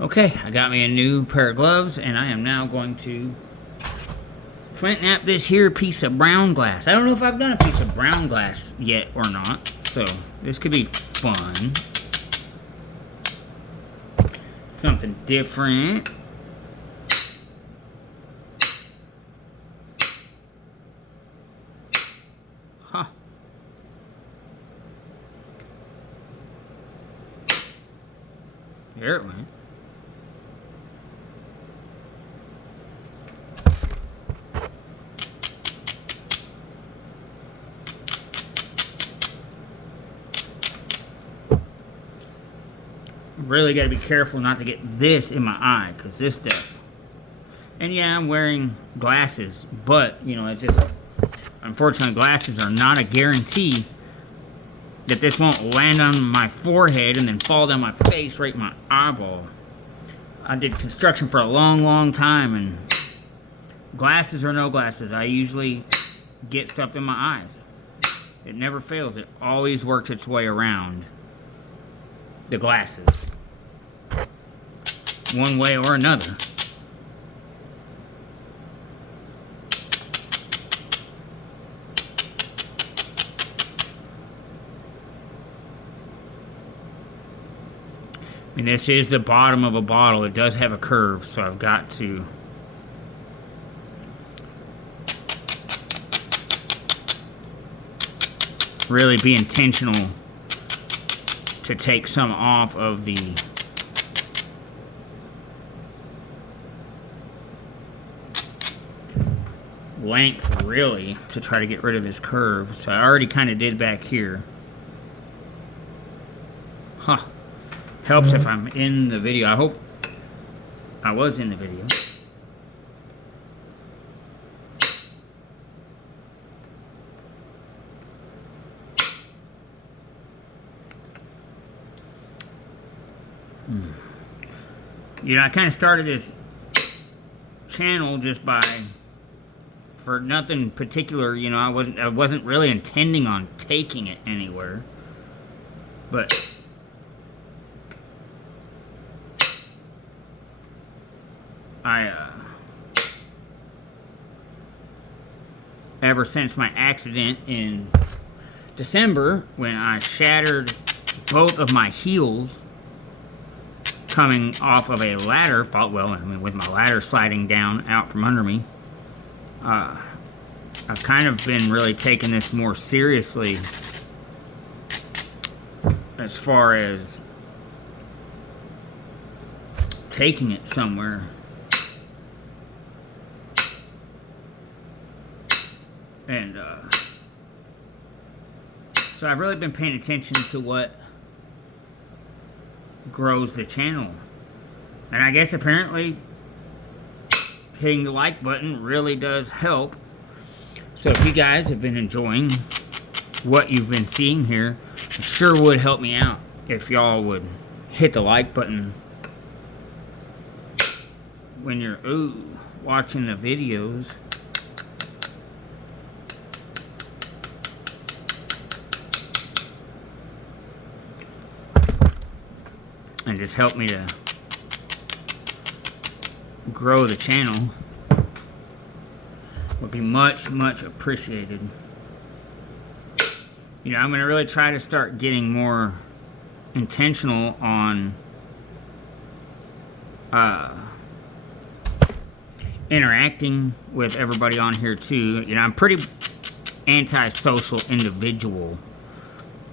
Okay, I got me a new pair of gloves, and I am now going to flint knap this here piece of brown glass. I don't know if I've done a piece of brown glass yet or not, so this could be fun. Something different. Huh. There it went. Really got to be careful not to get this in my eye, because this stuff. And yeah, I'm wearing glasses, but you know, it's just, unfortunately, glasses are not a guarantee that this won't land on my forehead and then fall down my face right in my eyeball. I did construction for a long time, and glasses or no glasses, I usually get stuff in my eyes. It never fails. It always works its way around the glasses, one way or another. And this is the bottom of a bottle. It does have a curve, so I've got to really be intentional to take some off of the length, really, to try to get rid of this curve. So I already kind of did back here. Huh. Helps if I'm in the video. I hope I was in the video. You know, I kind of started this channel just for nothing particular. You know, I wasn't really intending on taking it anywhere, but ever since my accident in December, when I shattered both of my heels coming off of a ladder, well, I mean, with my ladder sliding down out from under me, I've kind of been really taking this more seriously as far as taking it somewhere. And so I've really been paying attention to what grows the channel. And I guess apparently hitting the like button really does help. So if you guys have been enjoying what you've been seeing here, it sure would help me out if y'all would hit the like button when you're watching the videos. And just help me to grow the channel. Would be much appreciated. You know, I'm going to really try to start getting more intentional on interacting with everybody on here too. You know, I'm pretty antisocial individual,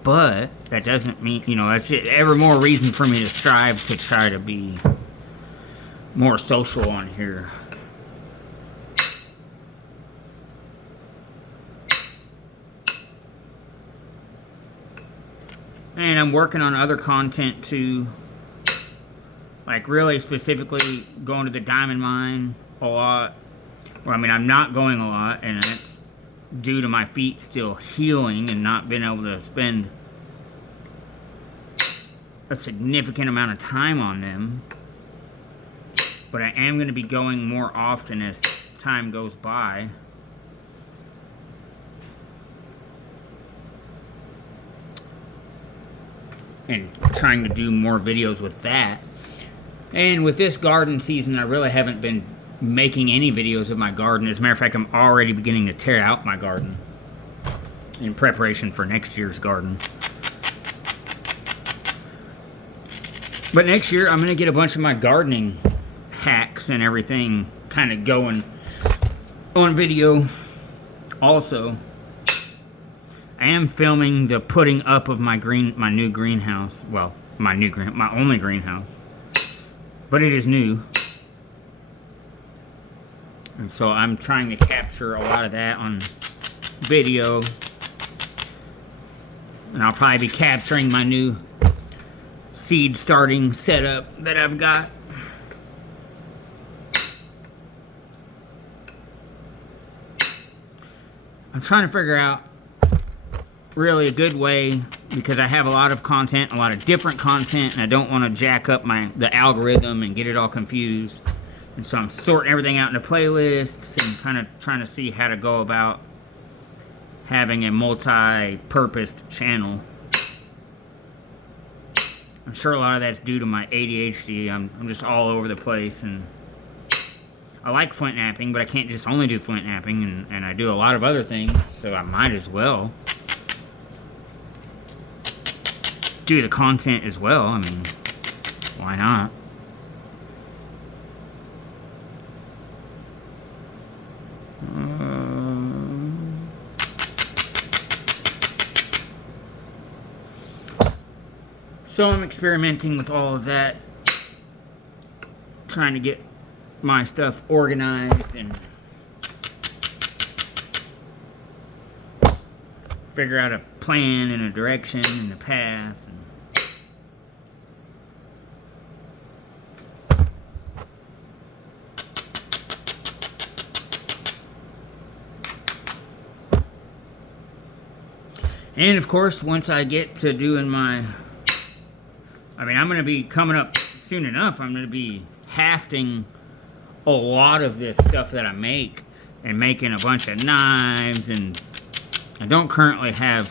but that doesn't mean, you know, that's ever more reason for me to strive to try to be more social on here. And I'm working on other content too, like really specifically going to the diamond mine a lot. Well, I mean, I'm not going a lot, and that's due to my feet still healing and not being able to spend a significant amount of time on them. But I am going to be going more often as time goes by. And trying to do more videos with that. And with this garden season, I really haven't been making any videos of my garden. As a matter of fact, I'm already beginning to tear out my garden in preparation for next year's garden. But next year, I'm going to get a bunch of my gardening hacks and everything kind of going on video. Also, I am filming the putting up of my new greenhouse. Well, my only greenhouse. But it is new. And so I'm trying to capture a lot of that on video. And I'll probably be capturing my new seed starting setup that I've got. I'm trying to figure out really a good way, because I have a lot of content, a lot of different content, and I don't want to jack up the algorithm and get it all confused. And so I'm sorting everything out into playlists and kind of trying to see how to go about having a multi-purposed channel. I'm sure a lot of that's due to my ADHD. I'm just all over the place, and I like flint knapping, but I can't just only do flint knapping, and I do a lot of other things, so I might as well do the content as well. I mean, why not? So I'm experimenting with all of that, trying to get my stuff organized and figure out a plan and a direction and a path. And of course, once I get to doing I'm going to be coming up soon enough. I'm going to be hafting a lot of this stuff that I make and making a bunch of knives. And I don't currently have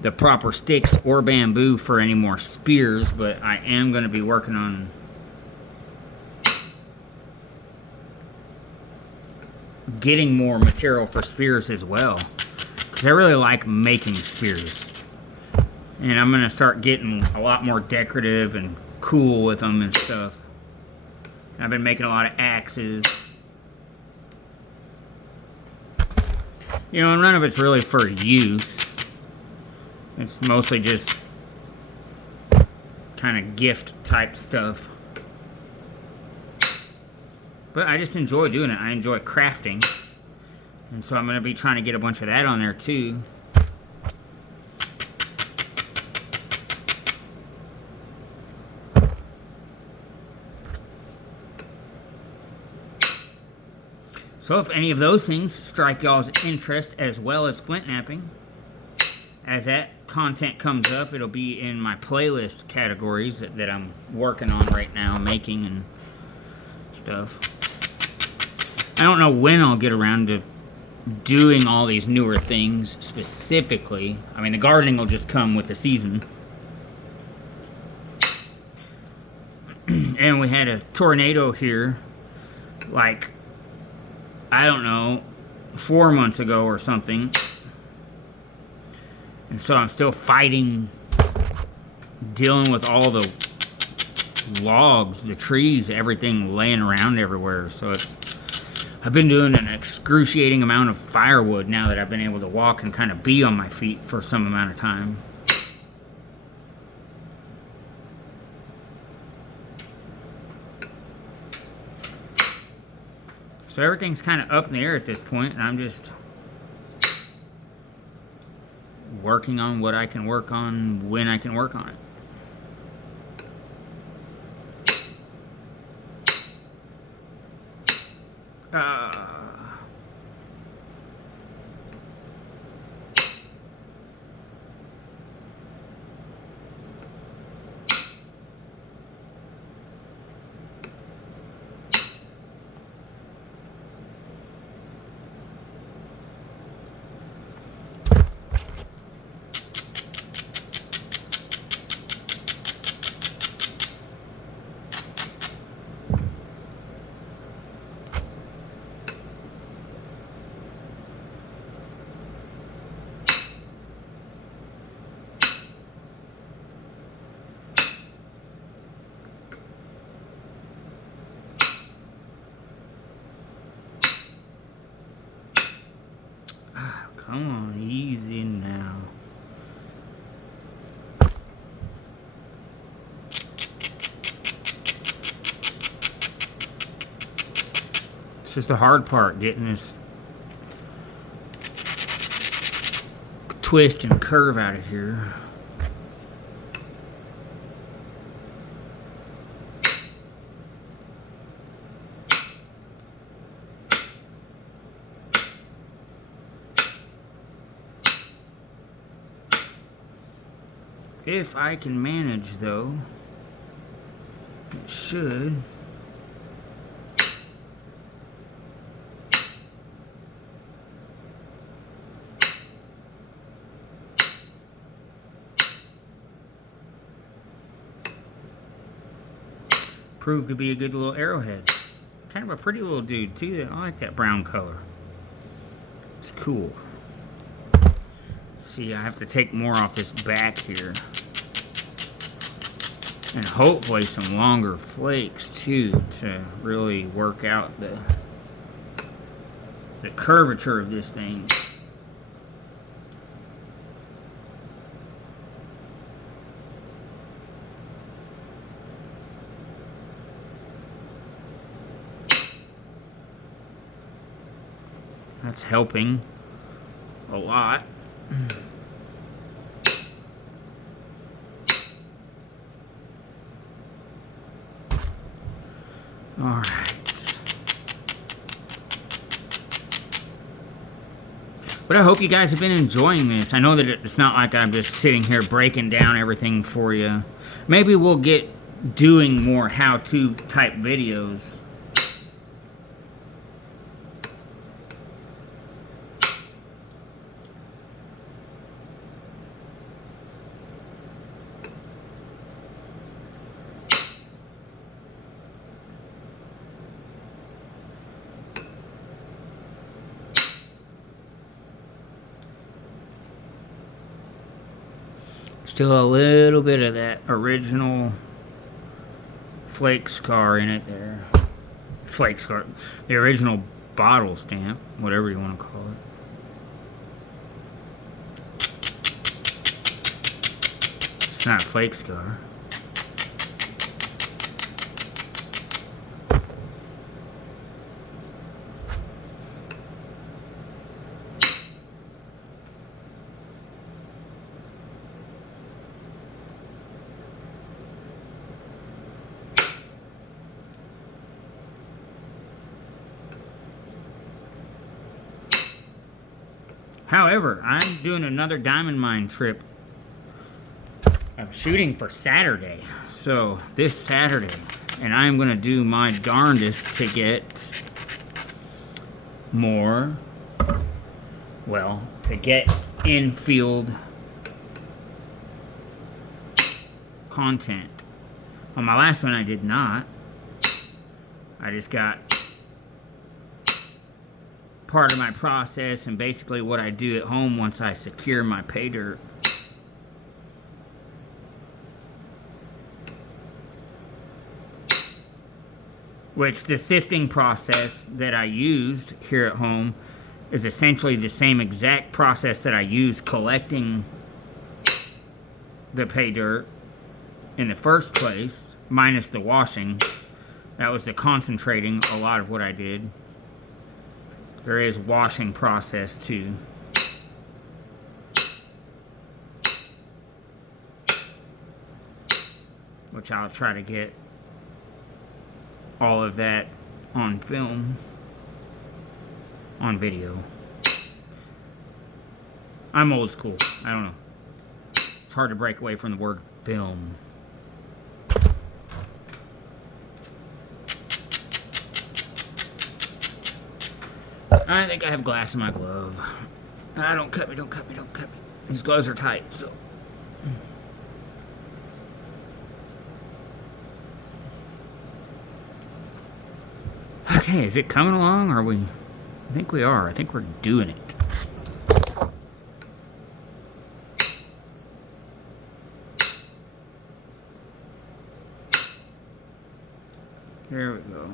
the proper sticks or bamboo for any more spears, but I am going to be working on getting more material for spears as well, because I really like making spears. And I'm going to start getting a lot more decorative and cool with them and stuff. I've been making a lot of axes. You know, none of it's really for use. It's mostly just kind of gift type stuff. But I just enjoy doing it. I enjoy crafting. And so I'm going to be trying to get a bunch of that on there too. So if any of those things strike y'all's interest, as well as flint knapping, as that content comes up, it'll be in my playlist categories that I'm working on right now, making and stuff. I don't know when I'll get around to doing all these newer things specifically. I mean, the gardening will just come with the season. And we had a tornado here, like, I don't know, 4 months ago or something. And so I'm still fighting, dealing with all the logs, the trees, everything laying around everywhere. So I've been doing an excruciating amount of firewood now that I've been able to walk and kind of be on my feet for some amount of time. So everything's kind of up in the air at this point, and I'm just working on what I can work on when I can work on it. This is the hard part, getting this twist and curve out of here. If I can manage, though, it should. Prove to be a good little arrowhead. Kind of a pretty little dude, too. I like that brown color. It's cool. See, I have to take more off this back here. And hopefully some longer flakes too, to really work out the curvature of this thing. That's helping a lot. All right. But I hope you guys have been enjoying this. I know that it's not like I'm just sitting here breaking down everything for you. Maybe we'll get doing more how-to type videos. Still a little bit of that original flake scar in it there. Flake scar. The original bottle stamp, whatever you want to call it. It's not flake scar. However, I'm doing another diamond mine trip. I'm shooting for Saturday, so this Saturday, and I'm going to do my darndest to get more, well, to get in-field content. On my last one, I did not. I just got part of my process and basically what I do at home once I secure my pay dirt. Which the sifting process that I used here at home is essentially the same exact process that I use collecting the pay dirt in the first place, minus the washing. That was the concentrating a lot of what I did. There is washing process too. Which I'll try to get all of that on film, on video. I'm old school. I don't know. It's hard to break away from the word film. I think I have glass in my glove. Don't cut me, don't cut me, don't cut me. These gloves are tight, so. Okay, is it coming along? Or are we? I think we are. I think we're doing it. There we go.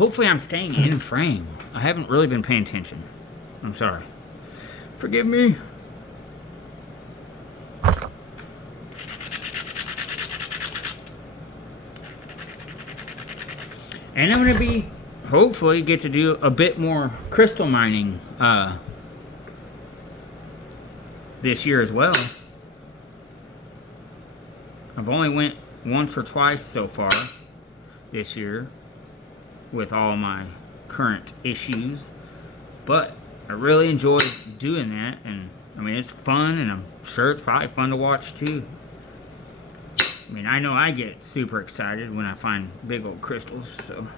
hopefully I'm staying in frame. I haven't really been paying attention. I'm sorry. Forgive me. And I'm going to be, hopefully, get to do a bit more crystal mining this year as well. I've only went once or twice so far this year with all my current issues, but I really enjoy doing that, and I mean, it's fun, and I'm sure it's probably fun to watch too. I mean, I know I get super excited when I find big old crystals, so.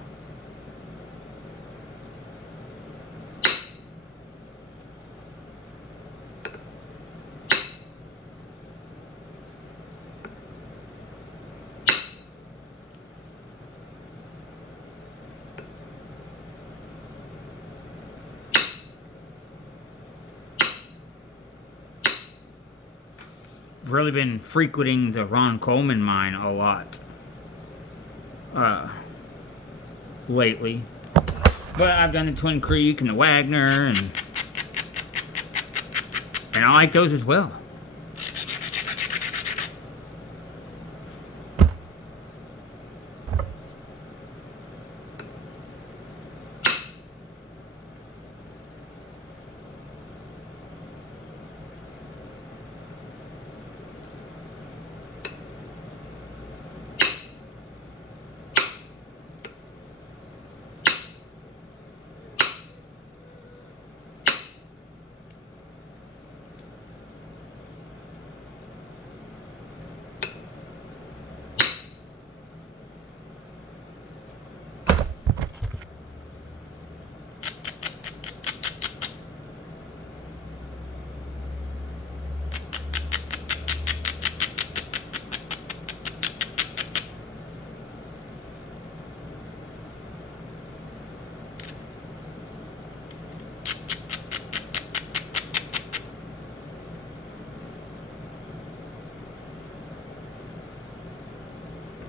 Really been frequenting the Ron Coleman mine a lot lately, but I've done the Twin Creek and the Wagner, and I like those as well.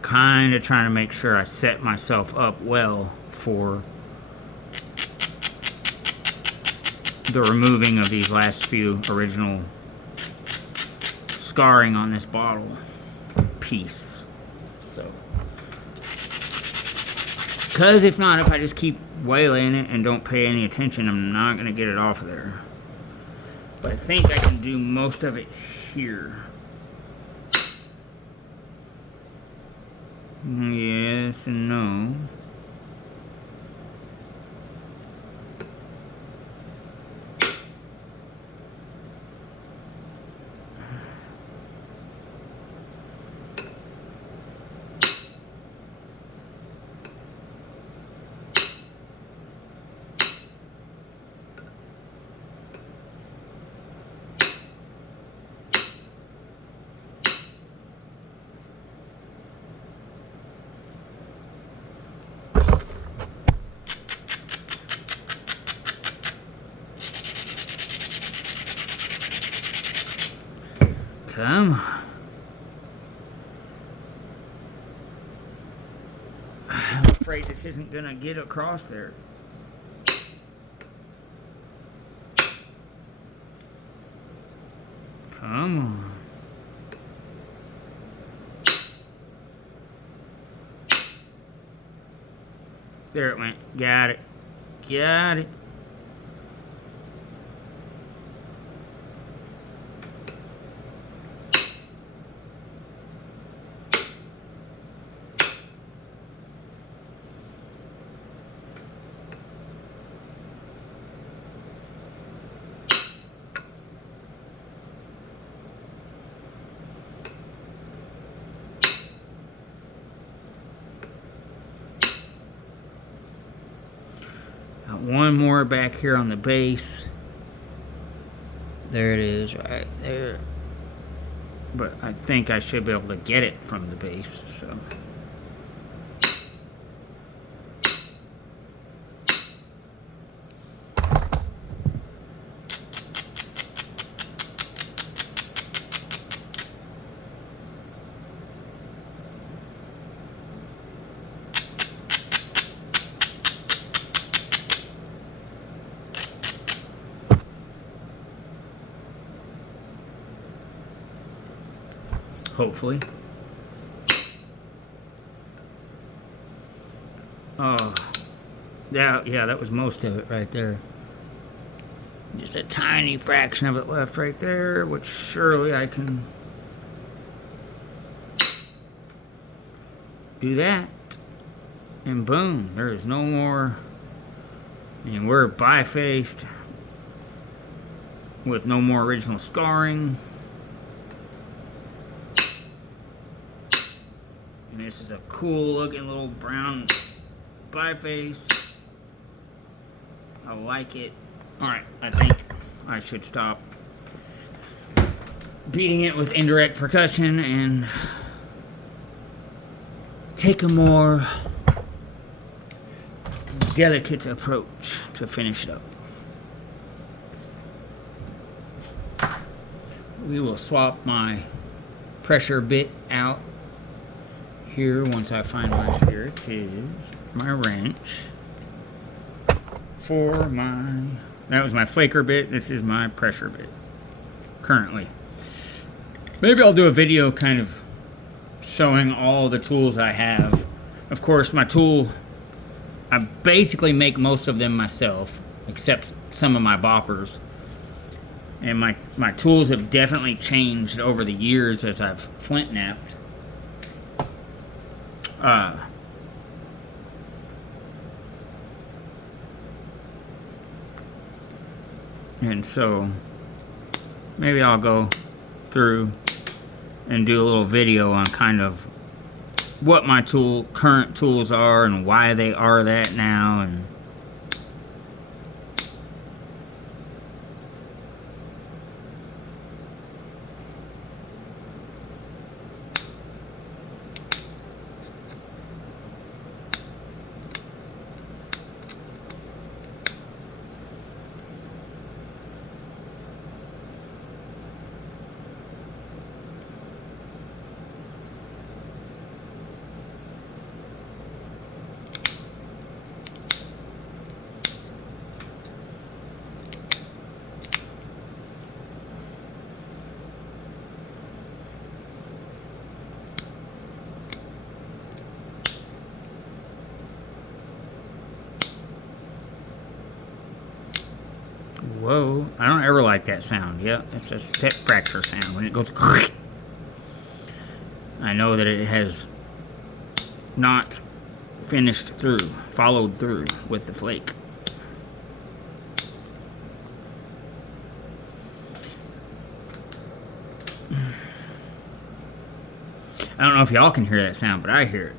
Kind of trying to make sure I set myself up well for the removing of these last few original scarring on this bottle piece. So, because if not, if I just keep waylaying it and don't pay any attention, I'm not going to get it off of there. But I think I can do most of it here. Yes and no. Come on. I'm afraid this isn't gonna get across there. Come on. There it went. Got it. Got it. Got one more back here on the base. There it is, right there. But I think I should be able to get it from the base, so. hopefully. Oh, yeah, that was most of it right there. Just a tiny fraction of it left right there, which surely I can do that. And boom, there is no more. And we're bifaced with no more original scarring. And this is a cool looking little brown biface. I like it. Alright, I think I should stop beating it with indirect percussion and take a more delicate approach to finish it up. We will swap my pressure bit out here once I find my, here it is, my wrench for my, that was my flaker bit, this is my pressure bit currently. Maybe I'll do a video kind of showing all the tools I have. Of course, my tool, I basically make most of them myself, except some of my boppers. And my tools have definitely changed over the years as I've flint knapped. And so maybe I'll go through and do a little video on kind of what my current tools are and why they are that now. And whoa, I don't ever like that sound. Yeah, it's a step fracture sound when it goes. I know that it has not followed through with the flake. I don't know if y'all can hear that sound, but I hear it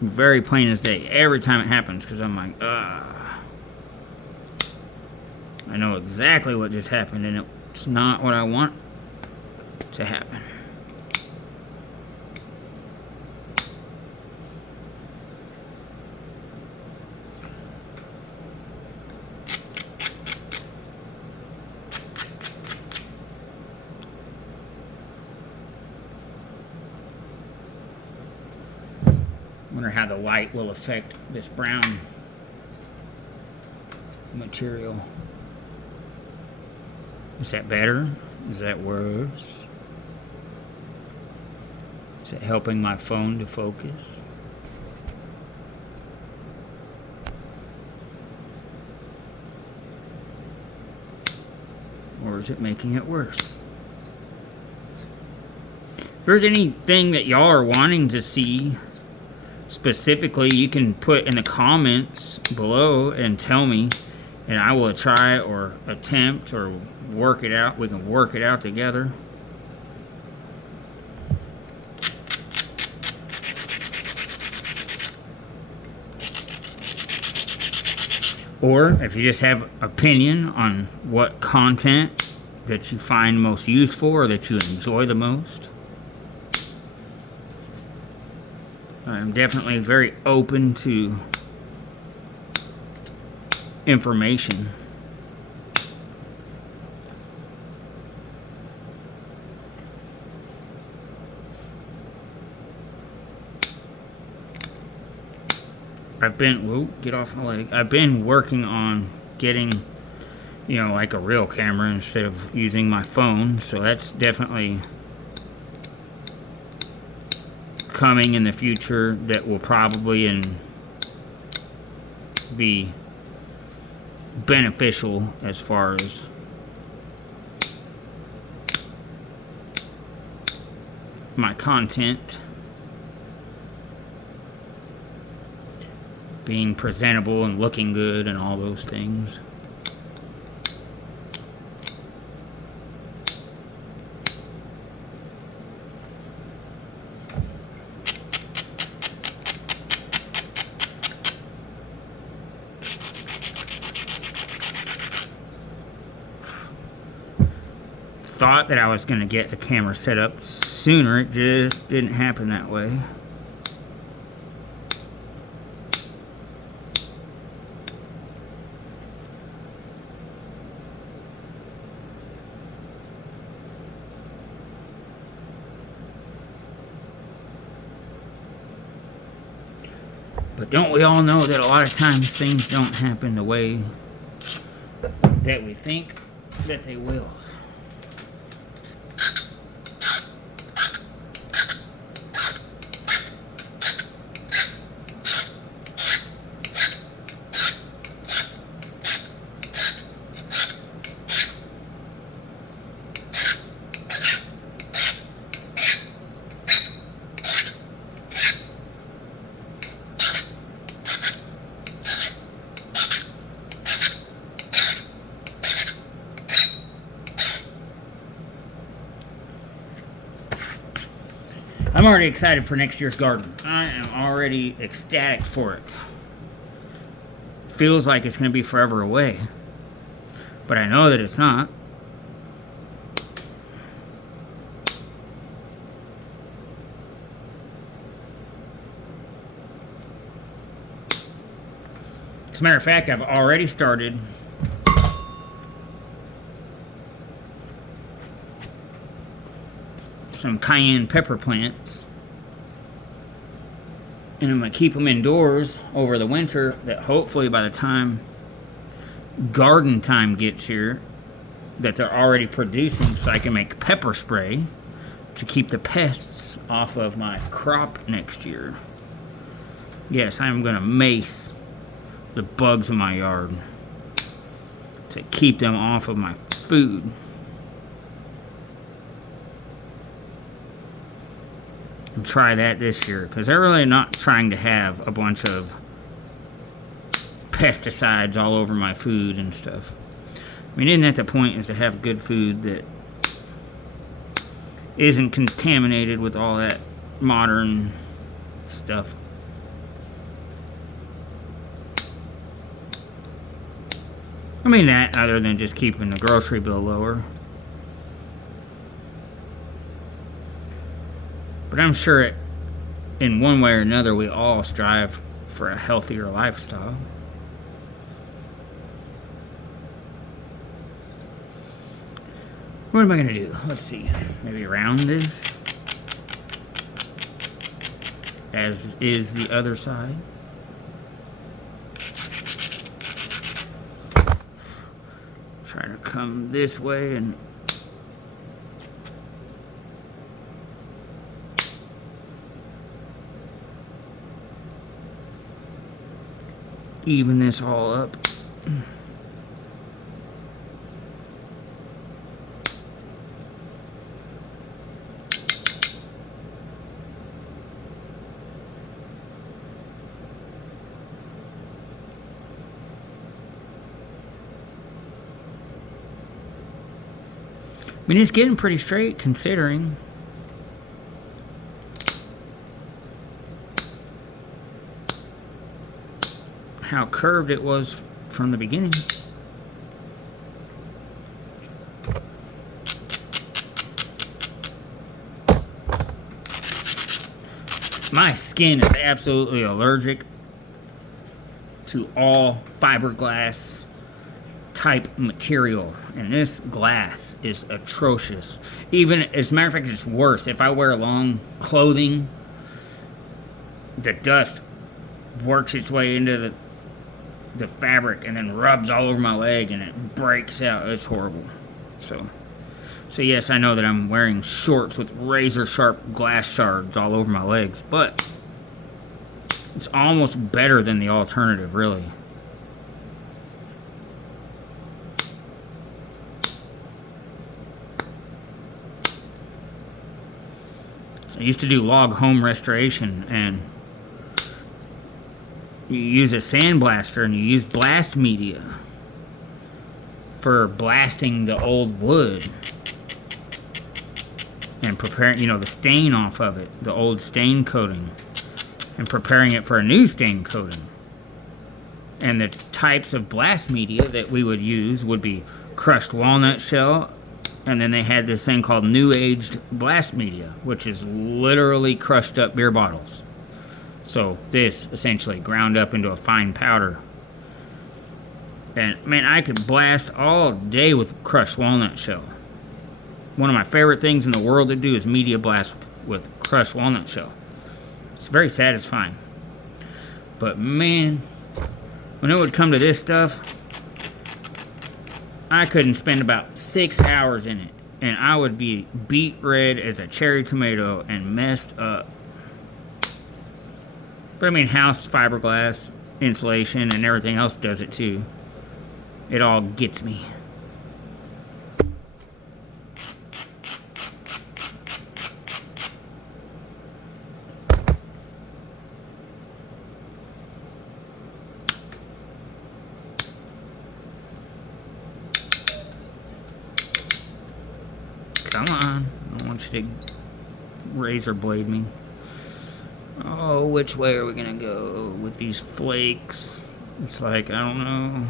very plain as day every time it happens, because I'm like, I know exactly what just happened, and it's not what I want to happen. Wonder how the light will affect this brown material. Is that better? Is that worse? Is it helping my phone to focus? Or is it making it worse? If there's anything that y'all are wanting to see specifically, you can put in the comments below and tell me, and I will try or attempt or work it out. We can work it out together. Or if you just have opinion on what content that you find most useful or that you enjoy the most. I'm definitely very open to information. Get off my leg. I've been working on getting, you know, like a real camera instead of using my phone, so that's definitely coming in the future that will probably be beneficial as far as my content being presentable and looking good and all those things. Thought that I was going to get a camera set up sooner, it just didn't happen that way. But don't we all know that a lot of times things don't happen the way that we think that they will? I'm already excited for next year's garden. I am already ecstatic for it. Feels like it's going to be forever away, but I know that it's not. As a matter of fact, I've already started some cayenne pepper plants, and I'm going to keep them indoors over the winter, that hopefully by the time garden time gets here that they're already producing, so I can make pepper spray to keep the pests off of my crop next year. Yes, I'm going to mace the bugs in my yard to keep them off of my food. And try that this year, because they're really not trying to have a bunch of pesticides all over my food and stuff. I mean, isn't that the point, is to have good food that isn't contaminated with all that modern stuff? I mean that, other than just keeping the grocery bill lower. But I'm sure in one way or another we all strive for a healthier lifestyle. What am I going to do? Let's see. Maybe round this, as is the other side. Try to come this way and even this all up. I mean, it's getting pretty straight considering. How curved it was from the beginning. My skin is absolutely allergic to all fiberglass type material, and this glass is atrocious. Even, as a matter of fact, it's worse. If I wear long clothing, the dust works its way into the fabric and then rubs all over my leg and it breaks out. It's horrible. So So yes, I know that I'm wearing shorts with razor sharp glass shards all over my legs, but it's almost better than the alternative, really. So I used to do log home restoration, and you use a sandblaster and you use blast media for blasting the old wood and preparing, you know, the stain off of it, the old stain coating, and preparing it for a new stain coating. And the types of blast media that we would use would be crushed walnut shell, and then they had this thing called new aged blast media, which is literally crushed up beer bottles. So this essentially ground up into a fine powder. And man, I could blast all day with crushed walnut shell. One of my favorite things in the world to do is media blast with crushed walnut shell. It's very satisfying. But man, when it would come to this stuff, I couldn't spend about 6 hours in it, and I would be beet red as a cherry tomato and messed up. But I mean, house fiberglass insulation and everything else does it too. It all gets me. Come on, I don't want you to razor blade me. Oh, which way are we gonna go with these flakes? It's like, I don't know.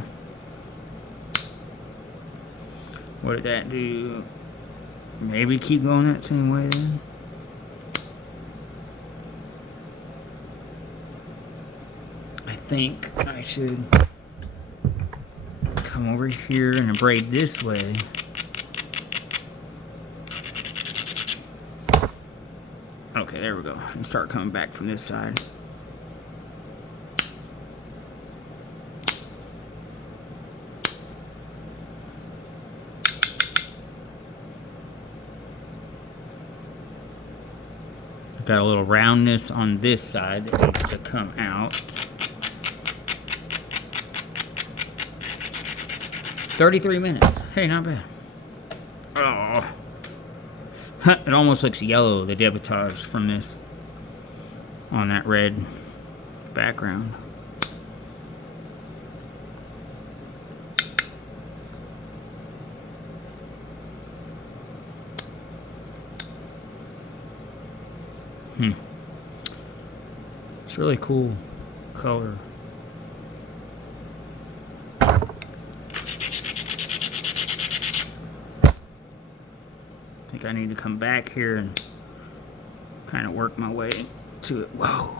What did that do? Maybe keep going that same way then? I think I should come over here and braid this way. Okay, there we go. And start coming back from this side. Got a little roundness on this side that needs to come out. 33 minutes. Hey, not bad. Oh. It almost looks yellow, the debitage from this, on that red background. It's really cool color. I think I need to come back here and kind of work my way to it. Whoa.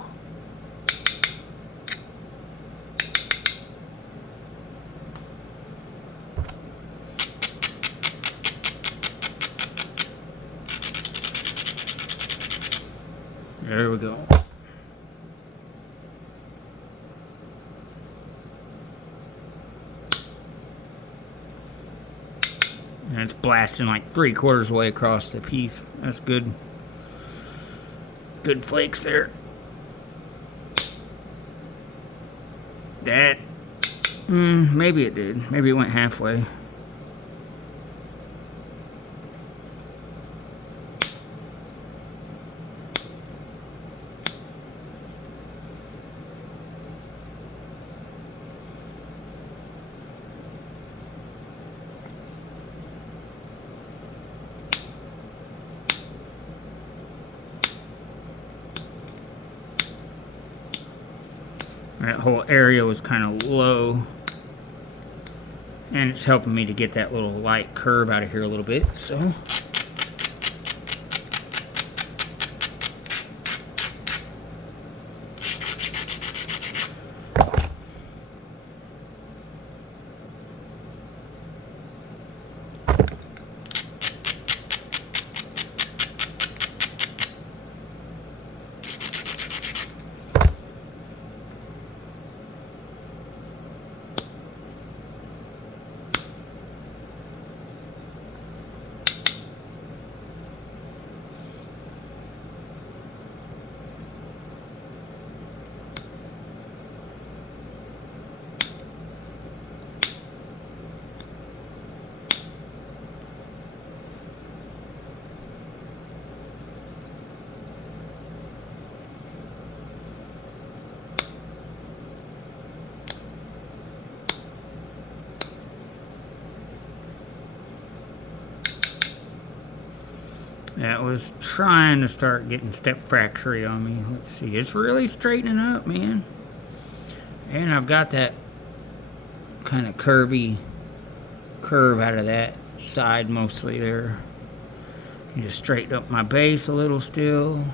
There we go. And it's blasting like 3/4 way across the piece. That's good. Good flakes there. That, maybe it did. Maybe it went halfway. That whole area was kind of low, and it's helping me to get that little light curve out of here a little bit. So That was trying to start getting step fracture on me. Let's see, it's really straightening up, man. And I've got that kind of curve out of that side mostly there. Just straighten up my base a little still.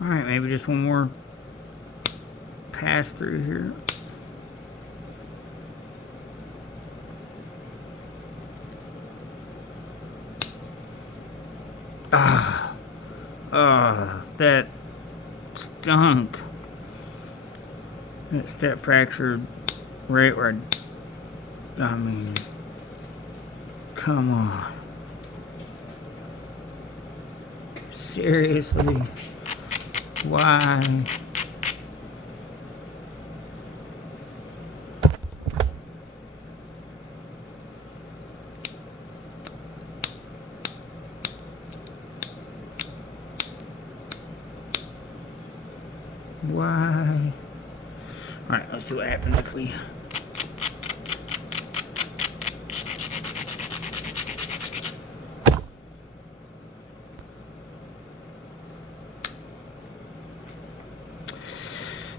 Alright, maybe just one more pass through here. That stunk. That step fractured right where I mean, come on. Seriously? Why? Why? Alright, let's see what happens if we...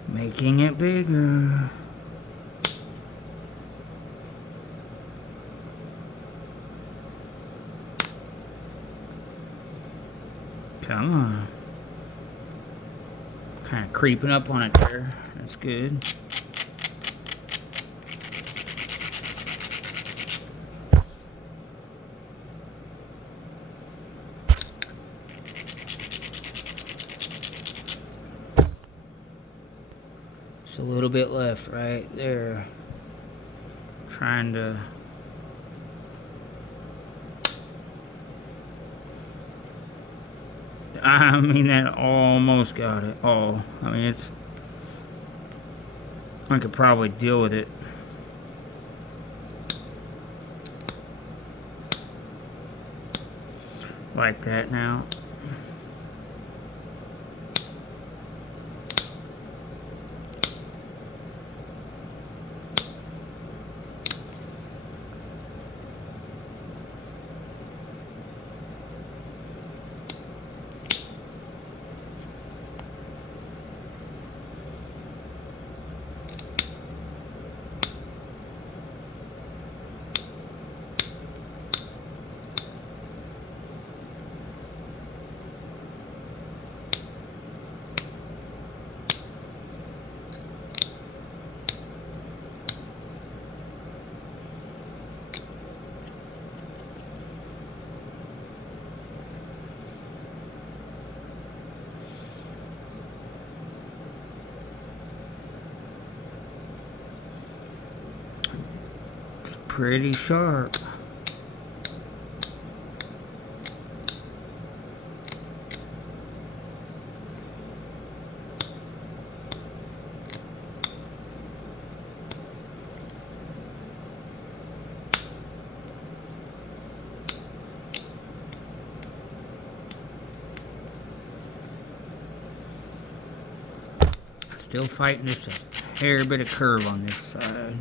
Making it bigger. Come on. Kind of creeping up on it there. That's good. Just a little bit left right there. Trying to... I mean, that almost got it all. I mean, it's... I could probably deal with it. Like that now. pretty sharp. Still fighting just a hair bit of curve on this side.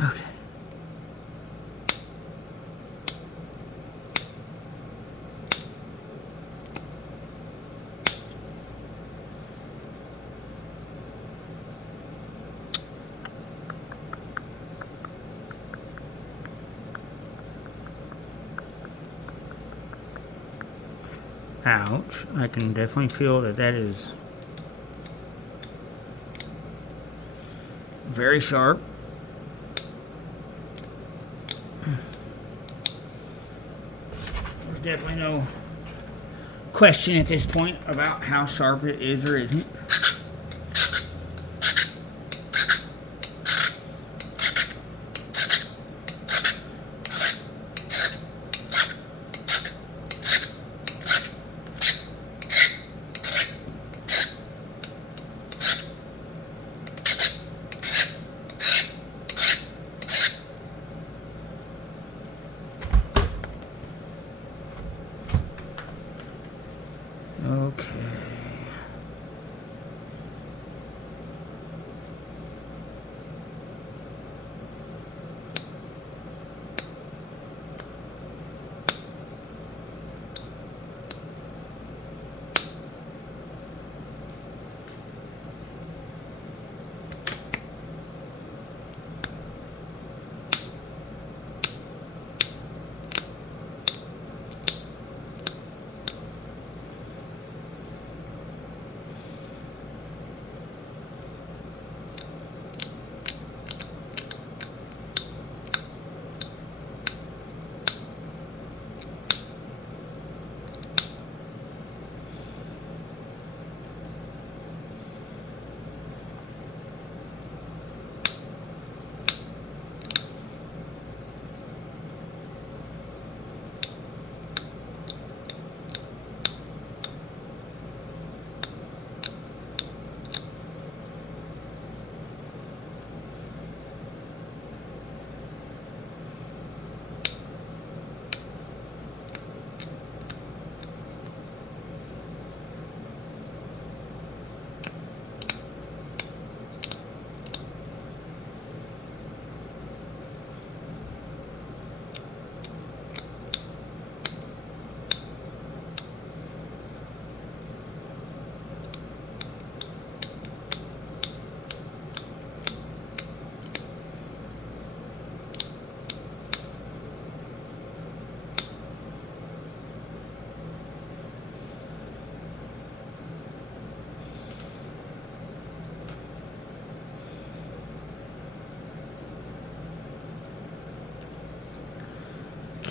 Okay. Ouch. I can definitely feel that that is very sharp. There's definitely no question at this point about how sharp it is or isn't. Okay.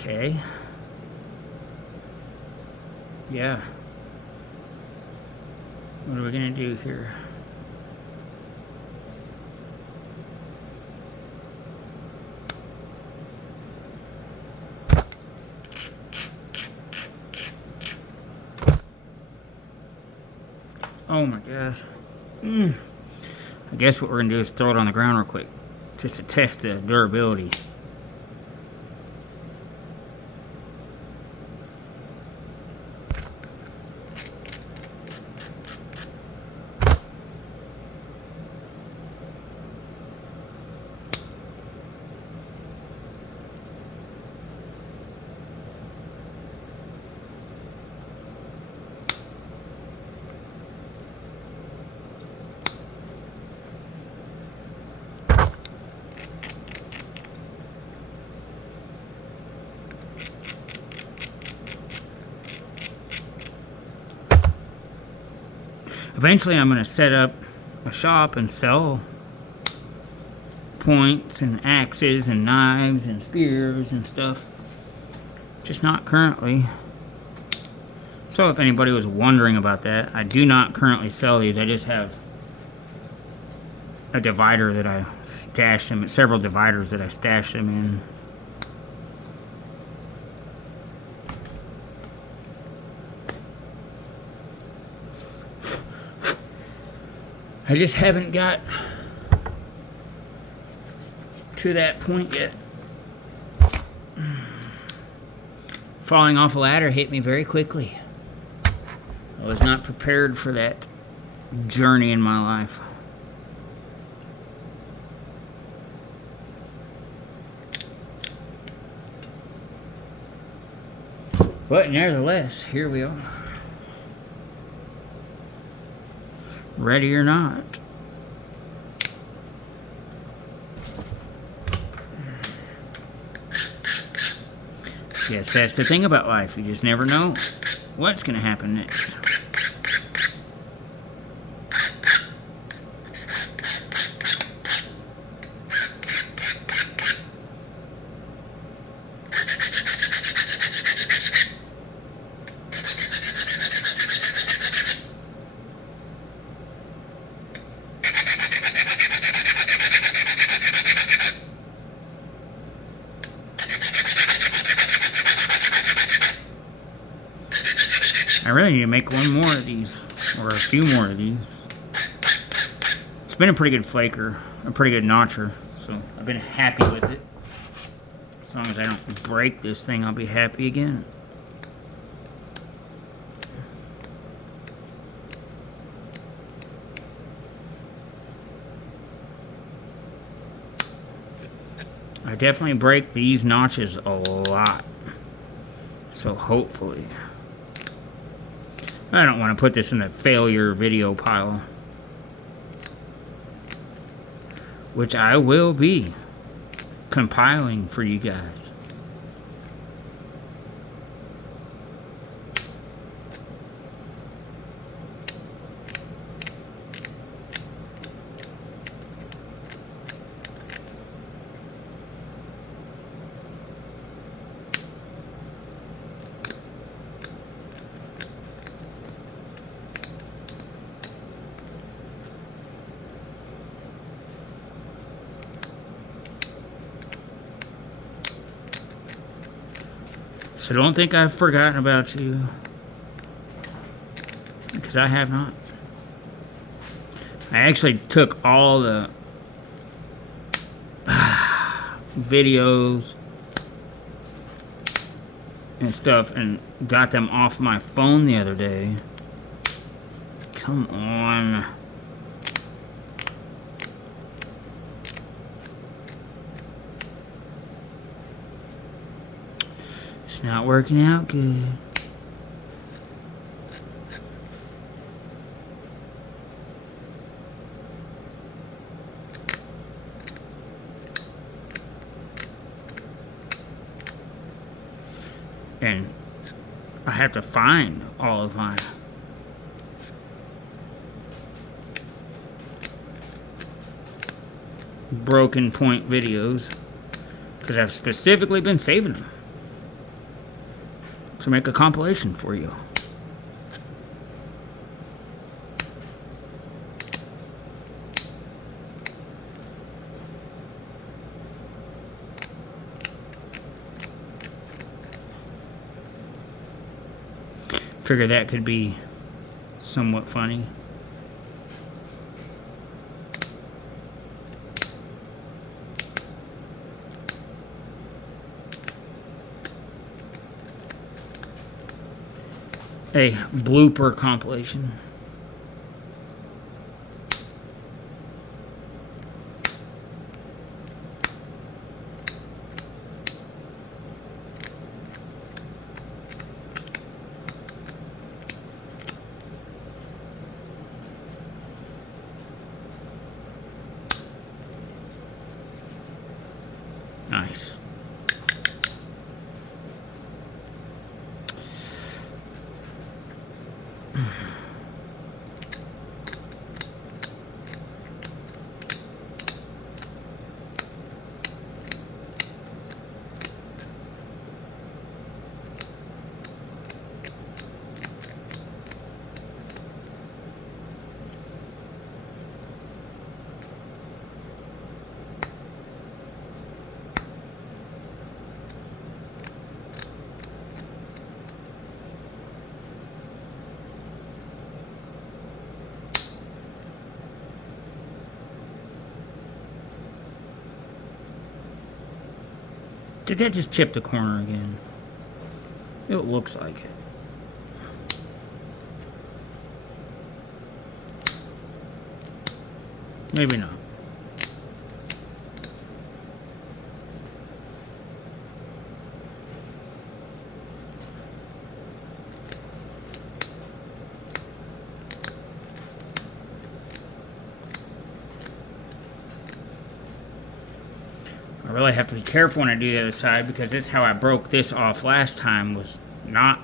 Okay. Yeah. What are we gonna do here? Oh my gosh. I guess what we're gonna do is throw it on the ground real quick. just to test the durability. Eventually I'm going to set up a shop and sell points and axes and knives and spears and stuff. Just not currently. So if anybody was wondering about that, I do not currently sell these. I just have a divider that I stash them in, several dividers that I stash them in. I just haven't got to that point yet. Falling off a ladder hit me very quickly. I was not prepared for that journey in my life. But nevertheless, here we are. Ready or not. Yes, that's the thing about life. You just never know what's going to happen next. I really need to make one more of these, or a few more of these. It's been a pretty good flaker, a pretty good notcher, so I've been happy with it. As long as I don't break this thing, I'll be happy again. I definitely break these notches a lot, so hopefully. I don't want to put this in the failure video pile, which I will be compiling for you guys. So don't think I've forgotten about you, because I have not. I actually took all the videos and stuff and got them off my phone the other day. Come on. It's not working out good. And I have to find all of my broken point videos, because I've specifically been saving them to make a compilation for you. Figure that could be somewhat funny. a blooper compilation. Nice. Did that just chip the corner again? It looks like it. Maybe not. I really have to be careful when I do the other side, because that's how I broke this off last time, was not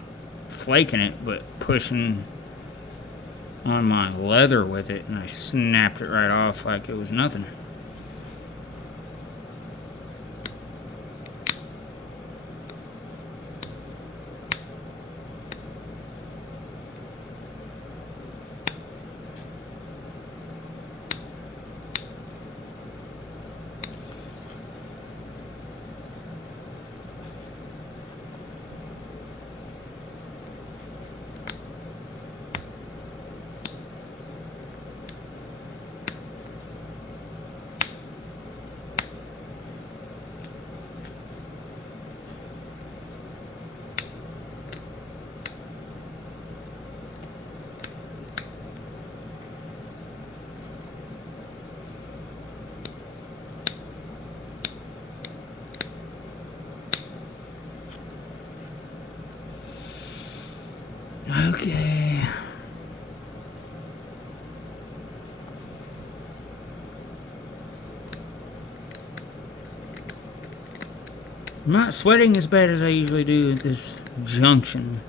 flaking it, but pushing on my leather with it, and I snapped it right off like it was nothing. Okay. I'm not sweating as bad as I usually do at this junction.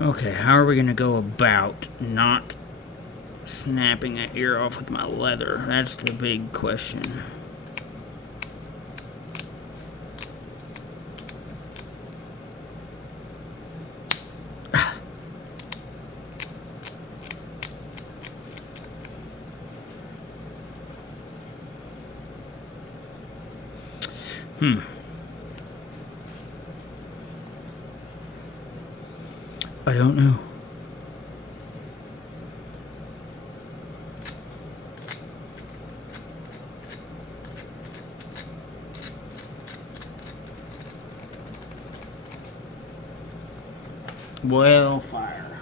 Okay, how are we going to go about not snapping that ear off with my leather? That's the big question. I don't know. Well, fire.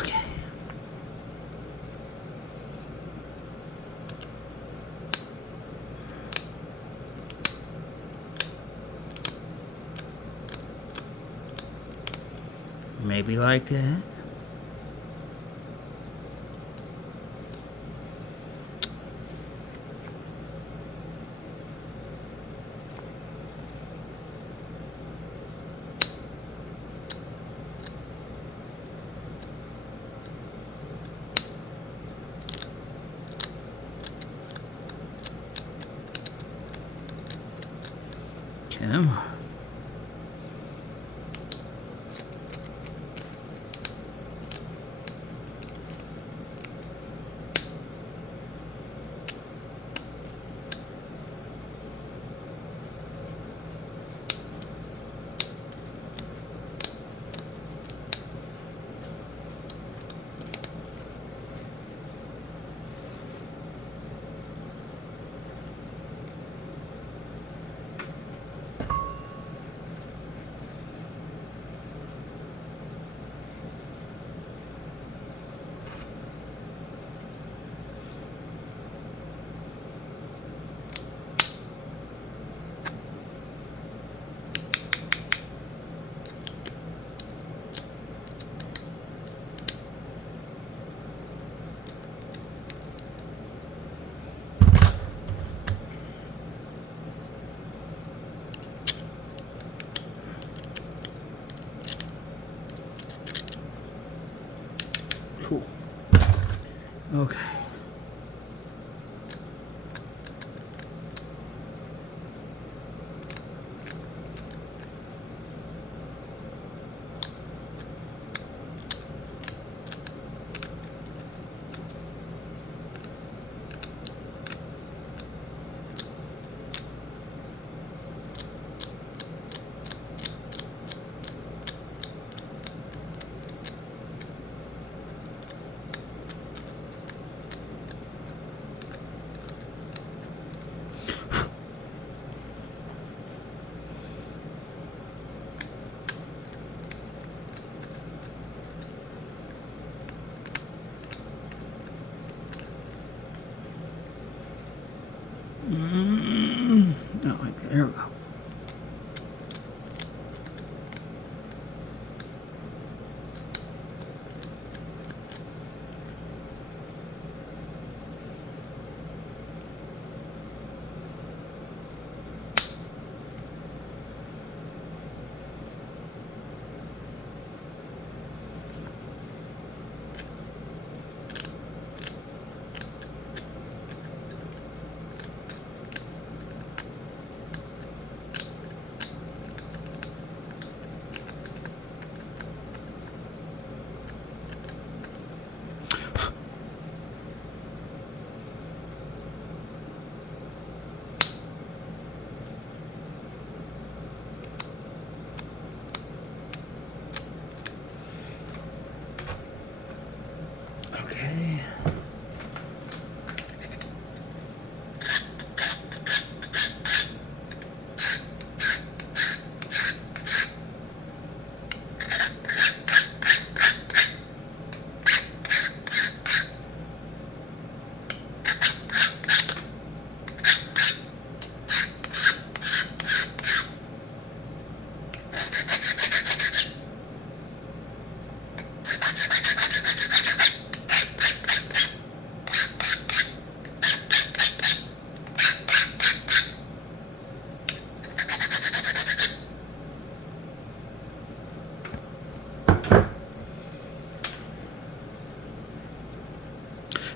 Okay. Maybe like that. Come on. Okay. Oh, there we go. Okay.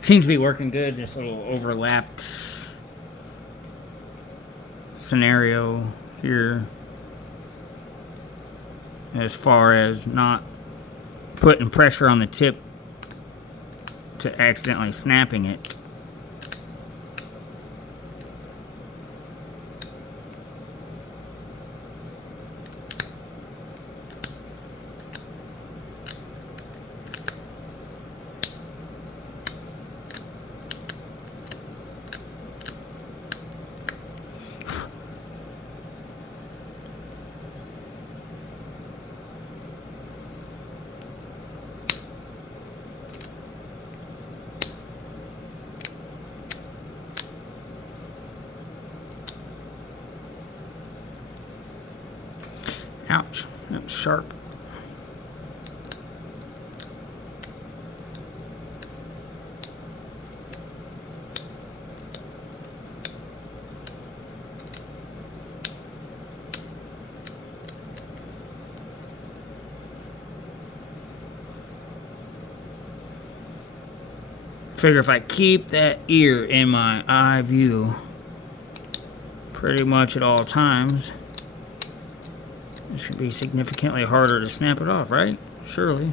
Seems to be working good, this little overlapped scenario here, as far as not putting pressure on the tip to accidentally snapping it. Ouch, that was sharp. Figure if I keep that ear in my eye view pretty much at all times, it should be significantly harder to snap it off, right? Surely.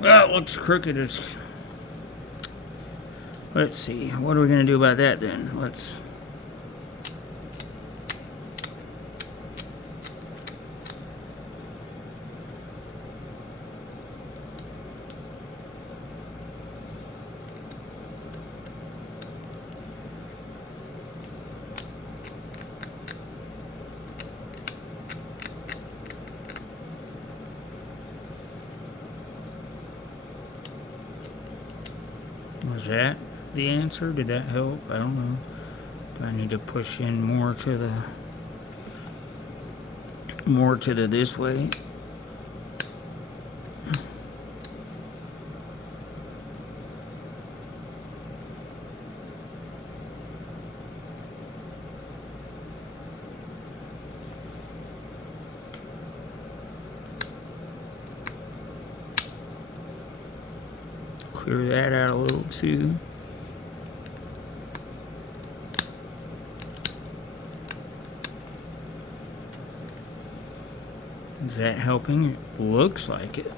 Well, it looks crooked. Let's see. What are we going to do about that then? Let's... Was that the answer? Did that help? I don't know. Do I need to push in more to the this way? Clear that out a little too. Is that helping? It looks like it.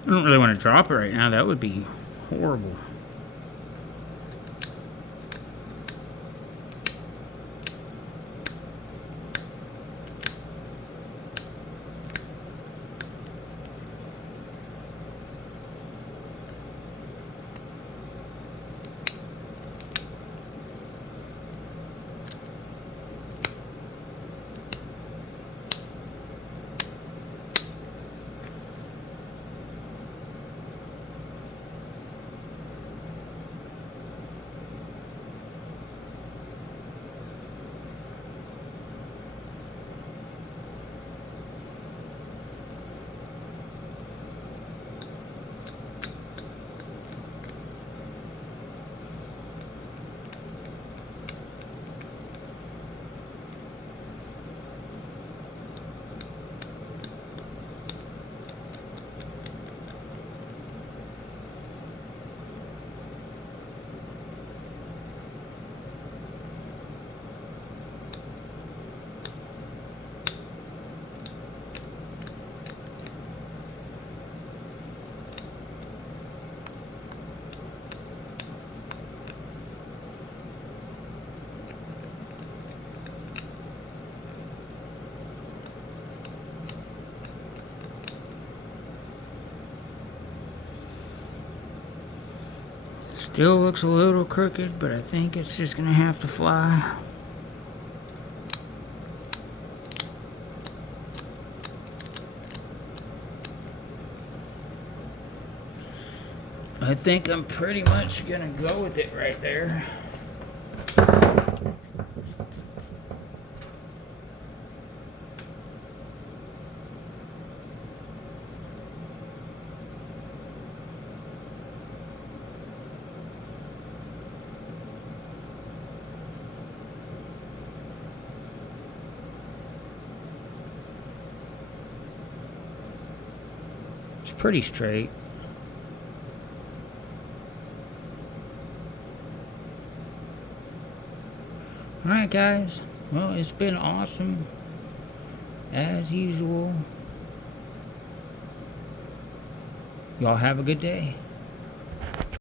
I don't really want to drop it right now. That would be horrible. Still looks a little crooked, but I think it's just gonna have to fly. I think I'm pretty much gonna go with it right there. It's pretty straight. Alright guys, well, it's been awesome as usual. Y'all have a good day.